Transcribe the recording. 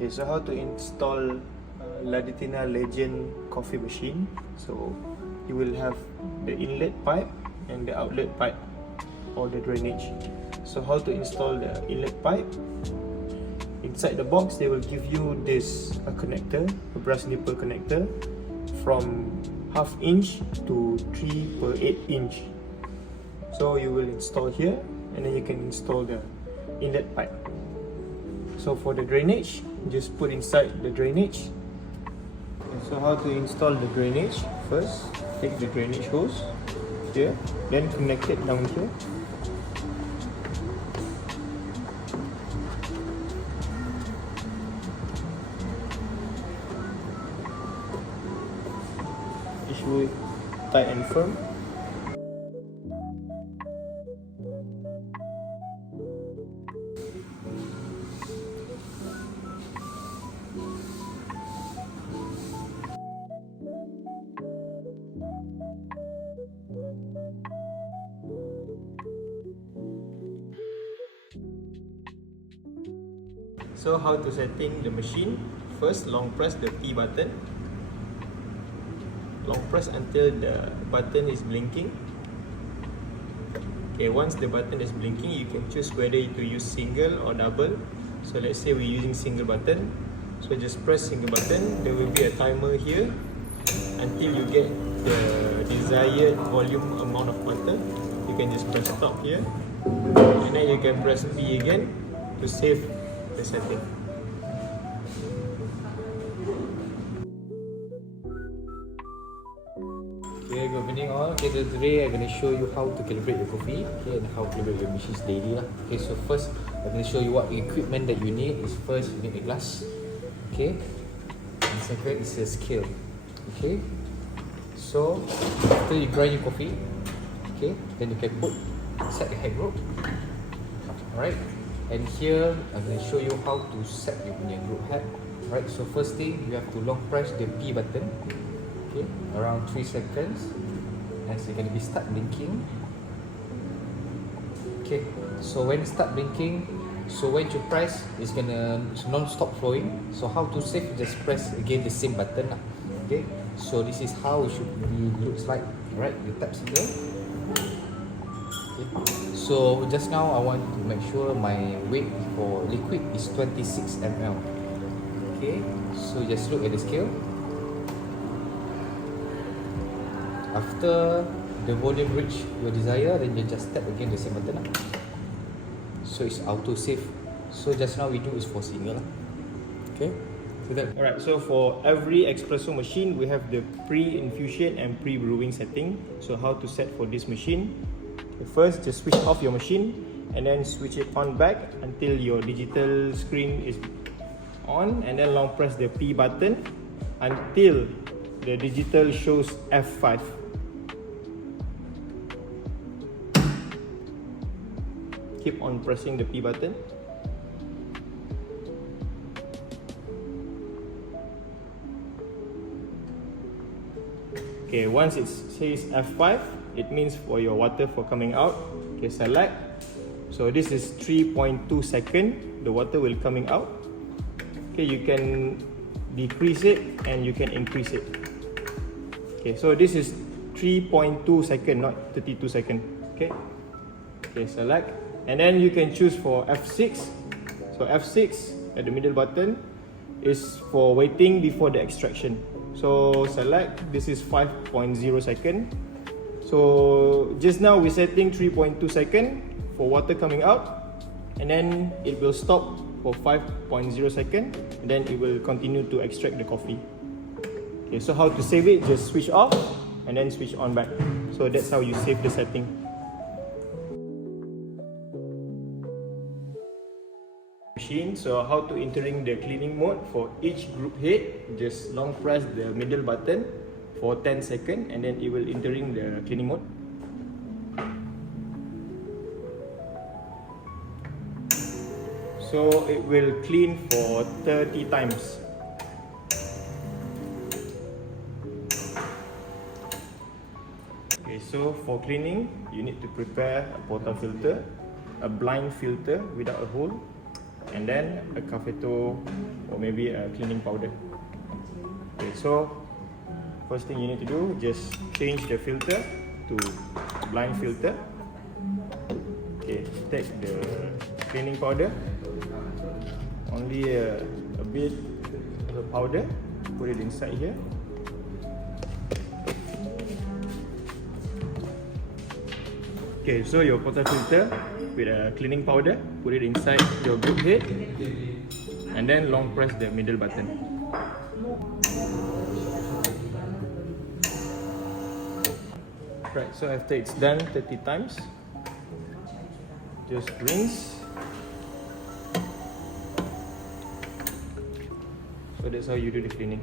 Okay, so how to install Ladetina Legend coffee machine. So you will have the inlet pipe and the outlet pipe or the drainage. So how to install the inlet pipe? Inside the box they will give you this connector, a brass nipple connector from 1/2 inch to 3/8 inch. So you will install here and then you can install the inlet pipe. So for the drainage, just put inside the drainage. So how to install the drainage? First, take the drainage hose here, then connect it down here. It should be tight and firm. So how to setting the machine? First, long press the P button. Long press until the button is blinking. Okay, once the button is blinking, you can choose whether to use single or double. So let's say we're using single button. So just press single button. There will be a timer here until you get the desired volume amount of butter. You can just press stop here, and then you can press P again to save the setting. Okay, good evening all. Okay, so today I'm going to show you how to calibrate your coffee, okay, and how to calibrate your machines daily lah. Okay, so first I'm going to show you what equipment that you need. Is first you need a glass, okay, and second is a scale. Okay, so after you grind your coffee, okay, then you can set the head rope. Alright, and here I'm going to show you how to set your group head. Right, so first thing you have to long press the P button, okay, around 3 seconds, and it's going to be start blinking. Okay, so when start blinking, so when you press, it's gonna non-stop flowing. So how to save? Just press again the same button lah. Okay, so this is how it should be looks like. Right, you tap single. Okay. So just now I want to make sure my weight for liquid is 26 ml. Okay, so just look at the scale. After the volume reach your desire, then you just tap again the same button. So it's auto save. So just now we do is for single. Okay. So that. Alright, so for every espresso machine, we have the pre-infusion and pre-brewing setting. So how to set for this machine? First, just switch off your machine and then switch it on back until your digital screen is on, and then long press the P button until the digital shows F5. Keep on pressing the P button. Okay, once it says F5, it means for your water for coming out. Okay, select. So this is 3.2 seconds, the water will coming out. Okay, you can decrease it and you can increase it. Okay, so this is 3.2 seconds, not 32 seconds. Okay, select. And then you can choose for F6 So F6 at the middle button is for waiting before the extraction. So select, this is 5.0 second. So just now we're setting 3.2 second for water coming out, and then it will stop for 5.0 second, and then it will continue to extract the coffee. Okay, so how to save it? Just switch off and then switch on back. So that's how you save the setting. Machine. So how to entering the cleaning mode for each group head? Just long press the middle button for 10 seconds, and then it will entering the cleaning mode. So it will clean for 30 times. Okay, so for cleaning, you need to prepare a portafilter, a blind filter without a hole, and then a cafeto or maybe a cleaning powder. Okay, so first thing you need to do, just change the filter to blind filter. Okay, take the cleaning powder, only a bit of the powder, put it inside here. Okay, so your portafilter with a cleaning powder, put it inside your group head, and then long press the middle button. Right, so after it's done 30 times, just rinse. So that's how you do the cleaning.